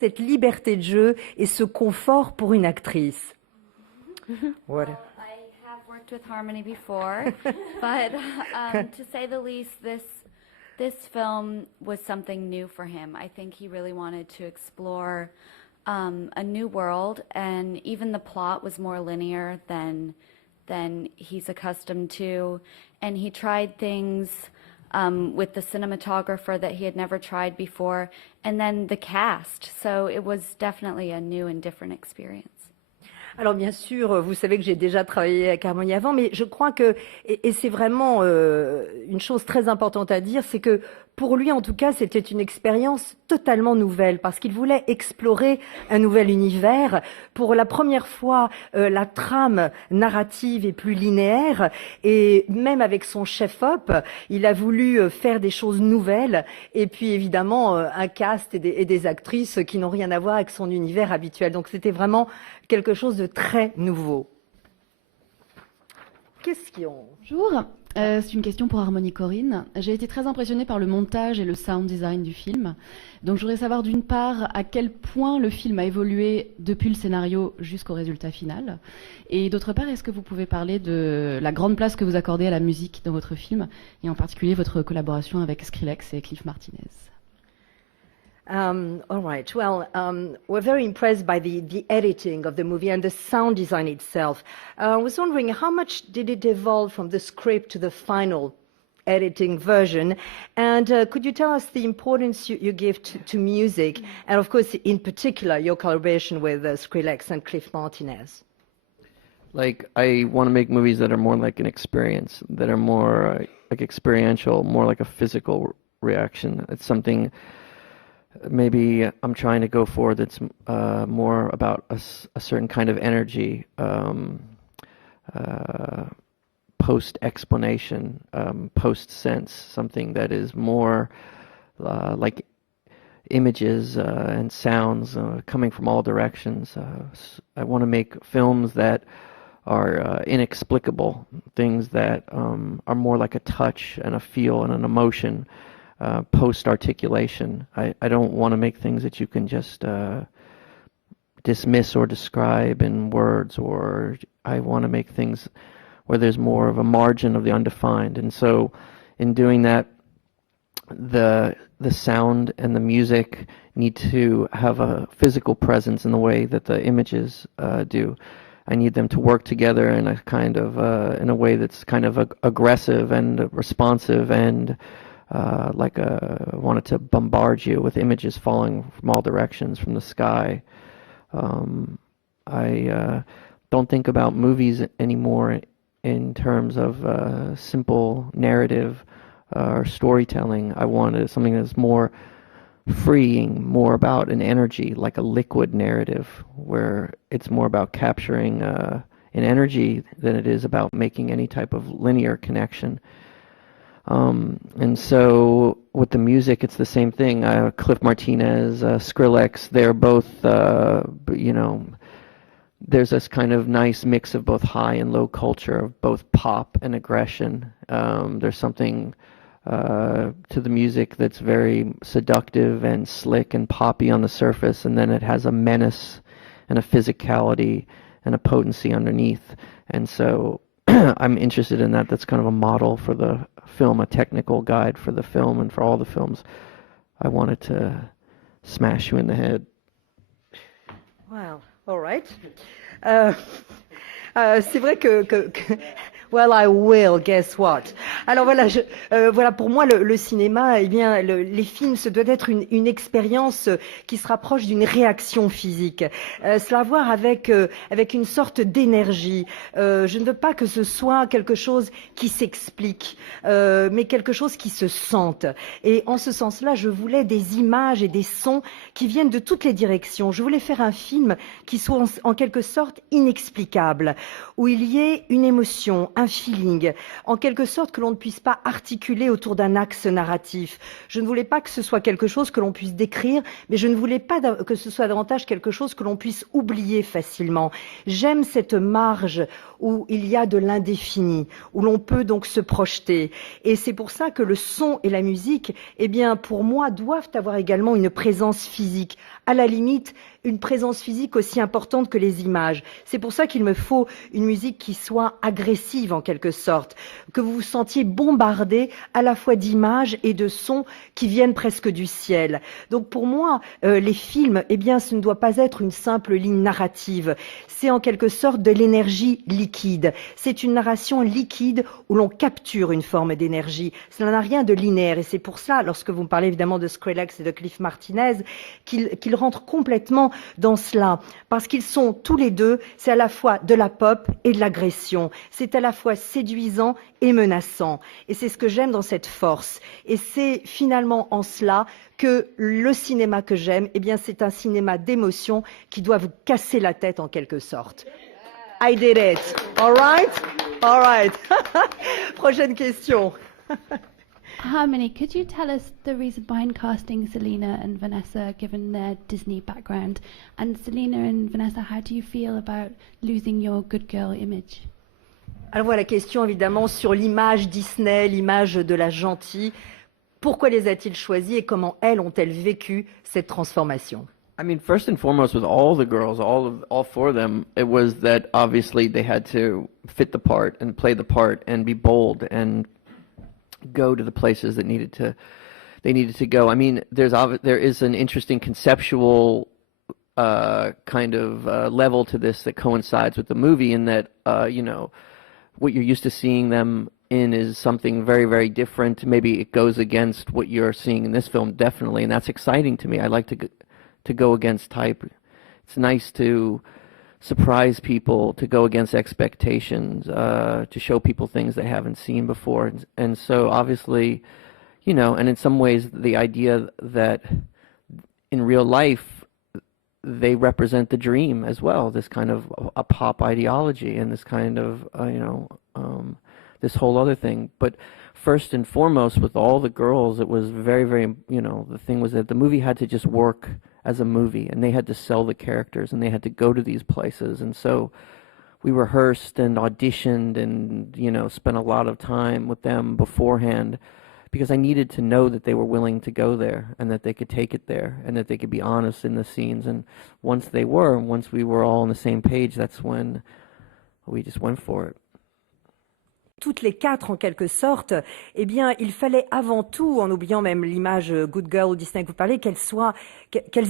cette liberté de jeu et ce confort pour une actrice? What? I have worked with Harmony before, but to say the least, this film was something new for him. I think he really wanted to explore a new world, and even the plot was more linear than he's accustomed to. And he tried things with the cinematographer that he had never tried before, and then the cast. So it was definitely a new and different experience. Alors bien sûr, vous savez que j'ai déjà travaillé avec Harmonie avant, mais je crois que, et c'est vraiment une chose très importante à dire, c'est que pour lui en tout cas, c'était une expérience totalement nouvelle, parce qu'il voulait explorer un nouvel univers. Pour la première fois, la trame narrative est plus linéaire, et même avec son chef-op, il a voulu faire des choses nouvelles, et puis évidemment un cast et des actrices qui n'ont rien à voir avec son univers habituel. Donc c'était vraiment quelque chose de très nouveau. Qu'est-ce qu'ils ont? Bonjour, c'est une question pour Harmonie Korine. J'ai été très impressionnée par le montage et le sound design du film. Donc je voudrais savoir d'une part à quel point le film a évolué depuis le scénario jusqu'au résultat final. Et d'autre part, est-ce que vous pouvez parler de la grande place que vous accordez à la musique dans votre film, et en particulier votre collaboration avec Skrillex et Cliff Martinez? All right. Well, we're very impressed by the editing of the movie and the sound design itself. I was wondering, how much did it evolve from the script to the final editing version? And could you tell us the importance you give to music, and of course, in particular, your collaboration with Skrillex and Cliff Martinez? Like, I want to make movies that are more like an experience, that are more like experiential, more like a physical reaction. It's something maybe I'm trying to go for that's more about a certain kind of energy, post-explanation, post-sense, something that is more like images and sounds coming from all directions. I want to make films that are inexplicable, things that are more like a touch and a feel and an emotion. Post-articulation. I don't want to make things that you can just dismiss or describe in words, or I want to make things where there's more of a margin of the undefined. And so in doing that, the sound and the music need to have a physical presence in the way that the images do. I need them to work together in a kind of in a way that's kind of aggressive and responsive, and like I wanted to bombard you with images falling from all directions from the sky. I don't think about movies anymore in terms of simple narrative or storytelling. I wanted something that's more freeing, more about an energy, like a liquid narrative, where it's more about capturing an energy than it is about making any type of linear connection. And so with the music, it's the same thing. Cliff Martinez, Skrillex, they're both, you know, there's this kind of nice mix of both high and low culture, of both pop and aggression. There's something to the music that's very seductive and slick and poppy on the surface, and then it has a menace and a physicality and a potency underneath. And so I'm interested in that. That's kind of a model for the film, a technical guide for the film and for all the films. I wanted to smash you in the head. Wow, all right. C'est vrai que well, I will, guess what? Alors voilà, voilà, pour moi, le cinéma, eh bien, les films, ce doit être une expérience qui se rapproche d'une réaction physique. Cela a à voir avec une sorte d'énergie. Je ne veux pas que ce soit quelque chose qui s'explique, mais quelque chose qui se sente. Et en ce sens-là, je voulais des images et des sons qui viennent de toutes les directions. Je voulais faire un film qui soit en quelque sorte inexplicable, où il y ait une émotion, un feeling, en quelque sorte que l'on ne puisse pas articuler autour d'un axe narratif. Je ne voulais pas que ce soit quelque chose que l'on puisse décrire, mais je ne voulais pas que ce soit davantage quelque chose que l'on puisse oublier facilement. J'aime cette marge où il y a de l'indéfini, où l'on peut donc se projeter. Et c'est pour ça que le son et la musique, eh bien, pour moi, doivent avoir également une présence physique. À la limite, une présence physique aussi importante que les images. C'est pour ça qu'il me faut une musique qui soit agressive en quelque sorte, que vous vous sentiez bombardé à la fois d'images et de sons qui viennent presque du ciel. Donc pour moi, les films, eh bien, ce ne doit pas être une simple ligne narrative. C'est en quelque sorte de l'énergie liquide. C'est une narration liquide où l'on capture une forme d'énergie. Cela n'a rien de linéaire et c'est pour ça, lorsque vous me parlez évidemment de Skrillex et de Cliff Martinez, qu'ils rentrent complètement dans cela. Parce qu'ils sont tous les deux, c'est à la fois de la pop et de l'agression. C'est à la fois séduisant et menaçant. Et c'est ce que j'aime dans cette force. Et c'est finalement en cela que le cinéma que j'aime, eh bien, c'est un cinéma d'émotion qui doit vous casser la tête en quelque sorte. I did it. All right? All right. Prochaine question. Harmony, could you tell us the reason behind casting Selena and Vanessa, given their Disney background? And Selena and Vanessa, how do you feel about losing your good girl image? Alors voilà la question évidemment sur l'image Disney, l'image de la gentille. Pourquoi les a-t-il choisis et comment elles ont-elles vécu cette transformation? I mean, first and foremost, with all the girls, all four of them, it was that obviously they had to fit the part and play the part and be bold and go to the places that they needed to go. I mean, there is an interesting conceptual kind of level to this that coincides with the movie in that you know, what you're used to seeing them in is something very, very different. Maybe it goes against what you're seeing in this film, definitely, and that's exciting to me. I like to go against type. It's nice to surprise people, to go against expectations, to show people things they haven't seen before. And so obviously, you know, and in some ways the idea that in real life they represent the dream as well, this kind of a pop ideology and this kind of, you know, this whole other thing. But first and foremost, with all the girls, it was very, very, you know, the thing was that the movie had to just work as a movie, and they had to sell the characters, and they had to go to these places. And so we rehearsed and auditioned and, you know, spent a lot of time with them beforehand because I needed to know that they were willing to go there and that they could take it there and that they could be honest in the scenes. And once they were, once we were all on the same page, that's when we just went for it. Toutes les quatre en quelque sorte, eh bien, il fallait avant tout, en oubliant même l'image Good Girl ou Disney que vous parlez, qu'elles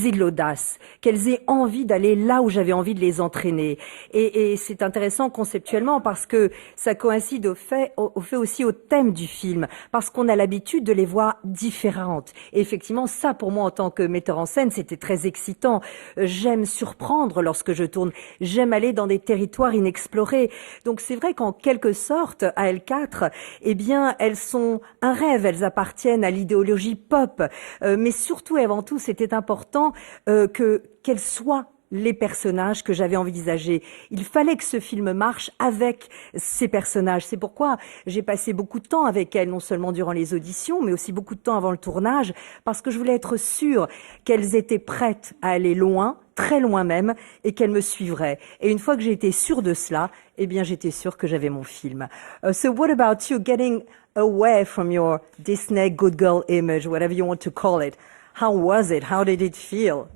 aient de l'audace, qu'elles aient envie d'aller là où j'avais envie de les entraîner. Et c'est intéressant conceptuellement parce que ça coïncide au fait aussi au thème du film, parce qu'on a l'habitude de les voir différentes. Et effectivement, ça pour moi en tant que metteur en scène, c'était très excitant. J'aime surprendre lorsque je tourne, j'aime aller dans des territoires inexplorés. Donc c'est vrai qu'en quelque sorte, à L4, eh bien, elles sont un rêve, elles appartiennent à l'idéologie pop, mais surtout et avant tout, c'était important qu'elles soient les personnages que j'avais envisagés. Il fallait que ce film marche avec ces personnages. C'est pourquoi j'ai passé beaucoup de temps avec elles, non seulement durant les auditions, mais aussi beaucoup de temps avant le tournage, parce que je voulais être sûre qu'elles étaient prêtes à aller loin, très loin même, et qu'elles me suivraient. Et une fois que j'ai été sûre de cela, eh bien, j'étais sûre que j'avais mon film. So what about you, getting away from your Disney good girl image, whatever you want to call it? How was it? How did it feel?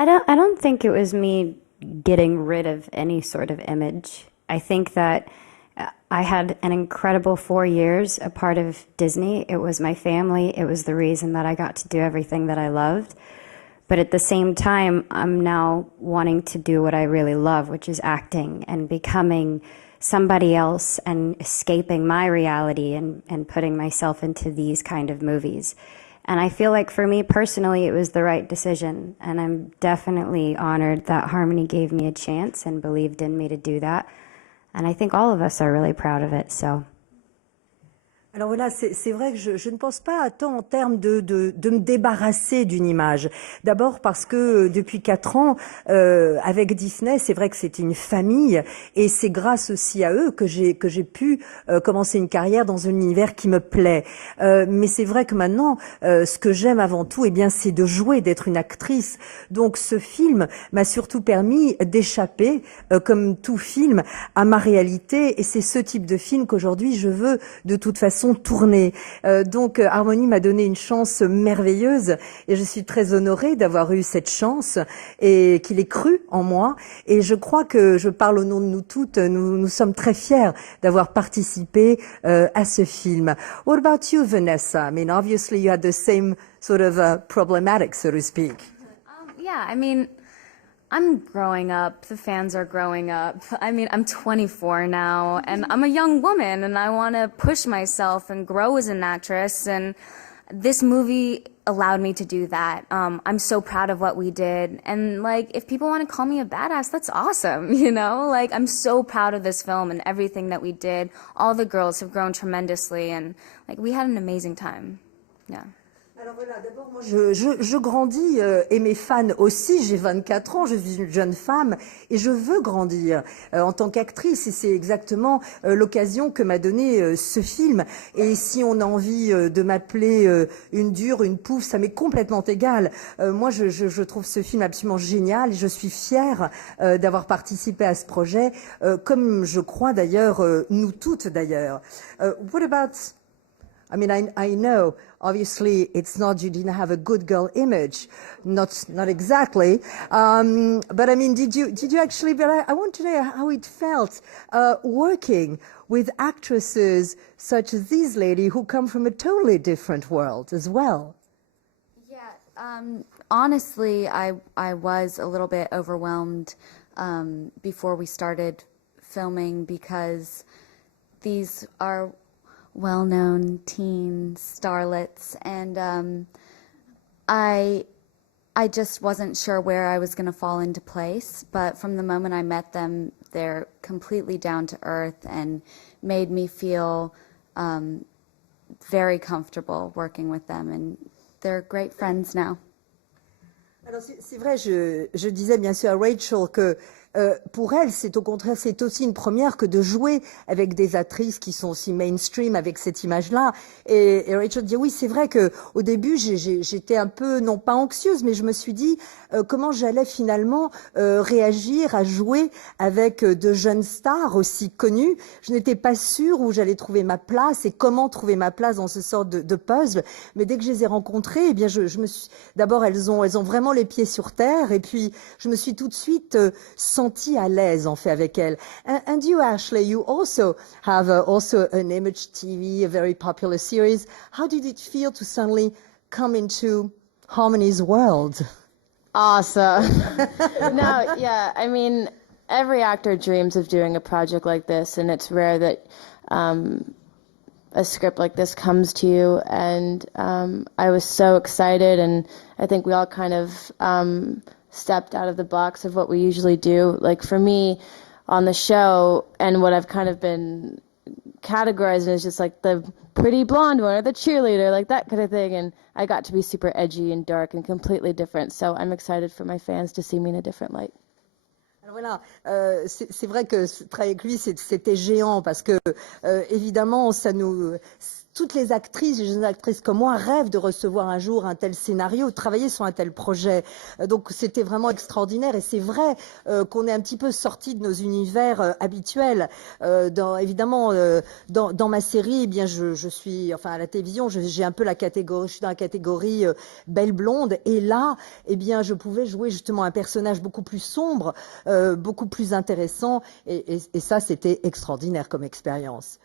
I don't think it was me getting rid of any sort of image. I think that I had an incredible 4 years a part of Disney. It was my family. It was the reason that I got to do everything that I loved. But at the same time, I'm now wanting to do what I really love, which is acting and becoming somebody else and escaping my reality and putting myself into these kind of movies. And I feel like for me personally, it was the right decision. And I'm definitely honored that Harmony gave me a chance and believed in me to do that. And I think all of us are really proud of it, so... Alors voilà, c'est vrai que je ne pense pas tant en termes de me débarrasser d'une image. D'abord parce que depuis 4 ans, avec Disney, c'est vrai que c'était une famille et c'est grâce aussi à eux que j'ai pu commencer une carrière dans un univers qui me plaît. Mais c'est vrai que maintenant, ce que j'aime avant tout, eh bien, c'est de jouer, d'être une actrice. Donc ce film m'a surtout permis d'échapper, comme tout film, à ma réalité et c'est ce type de film qu'aujourd'hui je veux de toute façon tourner. Donc Harmony m'a donné une chance merveilleuse et je suis très honorée d'avoir eu cette chance et qu'il ait cru en moi. Et je crois que je parle au nom de nous toutes, nous sommes très fiers d'avoir participé à ce film. What about you, Vanessa? I mean, obviously you had the same sort of problematic, so to speak. Yeah, I mean, I'm growing up. The fans are growing up. I mean, I'm 24 now, and I'm a young woman, and I want to push myself and grow as an actress, and this movie allowed me to do that. I'm so proud of what we did, and, like, if people want to call me a badass, that's awesome, you know? Like, I'm so proud of this film and everything that we did. All the girls have grown tremendously, and, like, we had an amazing time. Yeah. Alors voilà, d'abord moi je grandis et mes fans aussi, j'ai 24 ans, je suis une jeune femme et je veux grandir en tant qu'actrice et c'est exactement l'occasion que m'a donné ce film et si on a envie de m'appeler une dure, une pouffe, ça m'est complètement égal. Moi je trouve ce film absolument génial et je suis fière d'avoir participé à ce projet comme je crois d'ailleurs, nous toutes d'ailleurs. What about... I mean, I know, obviously, it's not, you didn't have a good girl image, not exactly, but I mean, did you actually, but I want to know how it felt, working with actresses such as this lady who come from a totally different world as well. Yeah, honestly, I was a little bit overwhelmed, before we started filming because these are well-known teen starlets, and I just wasn't sure where I was going to fall into place, but from the moment I met them, they're completely down to earth and made me feel very comfortable working with them, and they're great friends now. Alors c'est vrai, je disais bien sûr à Rachel que pour elle, c'est au contraire, c'est aussi une première que de jouer avec des actrices qui sont aussi mainstream avec cette image-là. Et Rachel dit oui, c'est vrai que au début, j'étais un peu non pas anxieuse, mais je me suis dit comment j'allais finalement réagir à jouer avec de jeunes stars aussi connues. Je n'étais pas sûre où j'allais trouver ma place et comment trouver ma place dans ce sort de puzzle. Mais dès que je les ai rencontrées, eh bien je me suis d'abord elles ont vraiment les pieds sur terre et puis je me suis tout de suite sentie à l'aise en fait avec elles. And you, Ashley, you also have also an Image TV, a very popular series. How did it feel to suddenly come into Harmony's world? Awesome. No, yeah, I mean, every actor dreams of doing a project like this, and it's rare that a script like this comes to you, and I was so excited, and I think we all kind of stepped out of the box of what we usually do. Like for me, on the show, and what I've kind of been categorizing as just like the pretty blonde one or the cheerleader, like that kind of thing, and I got to be super edgy and dark and completely different, so I'm excited for my fans to see me in a different light. Alors voilà, c'est vrai que travailler avec lui, c'était géant parce que évidemment, toutes les actrices, les jeunes actrices comme moi rêvent de recevoir un jour un tel scénario, de travailler sur un tel projet. Donc c'était vraiment extraordinaire et c'est vrai qu'on est un petit peu sorti de nos univers habituels. Évidemment, dans ma série, eh bien je suis, enfin à la télévision, j'ai un peu la catégorie, je suis dans la catégorie belle blonde et là, eh bien je pouvais jouer justement un personnage beaucoup plus sombre, beaucoup plus intéressant et ça c'était extraordinaire comme expérience.